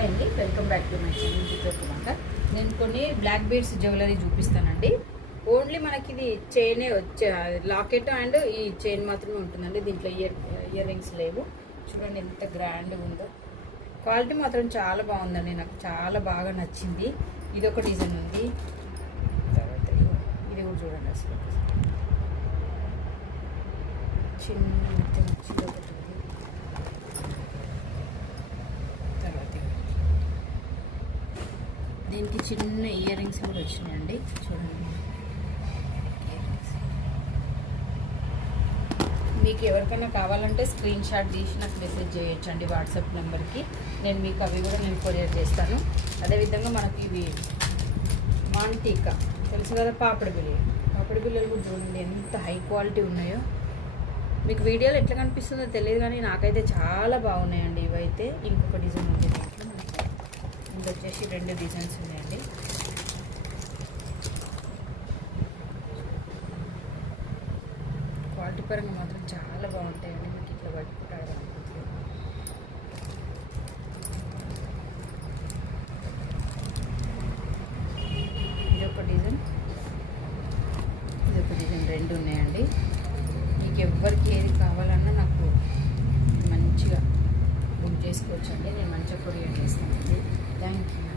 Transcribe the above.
Hi అండి, welcome back to my channel దీపకుమాక. నేను కొన్ని బ్లాక్ బీడ్స్ జ్యువెలరీ చూపిస్తానండి. ఓన్లీ మనకి ఇది చైనే వచ్చే లాకెట్ అండ్ ఈ చైన్ మాత్రమే ఉంటుందండి. దీంట్లో ఇయర్ రింగ్స్ లేవు. చూడండి ఎంత గ్రాండ్గా ఉందో. క్వాలిటీ మాత్రం చాలా బాగుందండి, నాకు చాలా బాగా నచ్చింది. ఇది ఒక డిజైన్ ఉంది. తర్వాత ఇది కూడా చూడండి, అసలు చిన్న ఒకటి ఉంది. దీనికి చిన్న ఇయర్ రింగ్స్ కూడా వచ్చినాయండి, చూడండి. మీకు ఎవరికైనా కావాలంటే స్క్రీన్ షాట్ తీసి నాకు మెసేజ్ చేయొచ్చండి వాట్సాప్ నెంబర్కి. నేను మీకు అవి కూడా కొరియర్ చేస్తాను. అదేవిధంగా మనకి ఇవి మాంటీకా తెలుసు కదా, పాపిడి బిళ్ళలు కూడా చూడండి ఎంత హై క్వాలిటీ ఉన్నాయో. మీకు వీడియోలో ఎట్లా కనిపిస్తుందో తెలియదు కానీ నాకైతే చాలా బాగున్నాయండి ఇవైతే. ఇంకొక డిజైన్ ఉంది దీంట్లో, ఇది వచ్చేసి 2 డిజైన్స్ ఉన్నాయండి. క్వాలిటీ పరంగా మాత్రం చాలా బాగుంటాయండి. మీకు ఇట్లా పట్టుకుంటారు అనుకుంటుంది. ఇదొక డిజైన్, 2 ఉన్నాయండి. మీకు ఎవరికి ఏది కావాలన్నా నాకు మంచిగా బుక్ చేసుకోవచ్చండి. నేను మంచిగా కొరియర్ చేస్తానండి. Thank you.